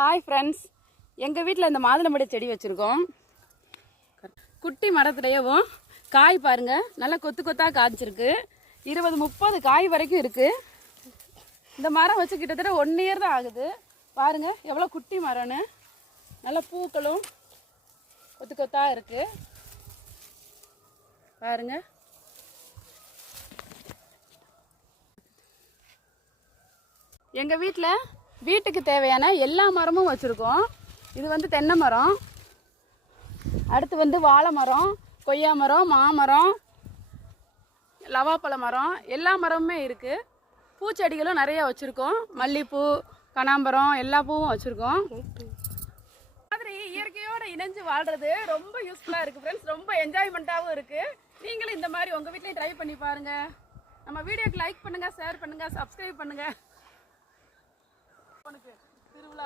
Hi friends, எங்கள் வீட்டில் இந்த மாதுளம்பழ செடி வச்சுருக்கோம். குட்டி மரத்துலையவும் காய் பாருங்கள், நல்லா கொத்து கொத்தாக காய்ச்சிருக்கு. 20-30 காய் வரைக்கும் இருக்குது. இந்த மரம் வச்சு கிட்டத்தட்ட 1 இயர் தான் ஆகுது. பாருங்கள் எவ்வளோ குட்டி மரம்னு. நல்லா பூக்களும் கொத்து கொத்தாக இருக்குது பாருங்கள். எங்கள் வீட்டுக்கு தேவையான எல்லா மரமும் வச்சுருக்கோம். இது வந்து தென்னை மரம், அடுத்து வந்து வாழை மரம், கொய்யா மரம், மாமரம், லவாப்பழ மரம், எல்லா மரமுமே இருக்குது. பூச்செடிகளும் நிறைய வச்சுருக்கோம். மல்லிகைப்பூ, கனகாம்பரம், எல்லா பூவும் வச்சுருக்கோம். மாதிரி இயற்கையோடு இணைஞ்சு வாழ்கிறது ரொம்ப யூஸ்ஃபுல்லாக இருக்குது ஃப்ரெண்ட்ஸ். ரொம்ப என்ஜாய்மெண்ட்டாகவும் இருக்குது. நீங்களும் இந்த மாதிரி உங்கள் வீட்டிலே ட்ரை பண்ணி பாருங்கள். நம்ம வீடியோக்கு லைக் பண்ணுங்கள், ஷேர் பண்ணுங்கள், சப்ஸ்கிரைப் பண்ணுங்கள். திருவிழா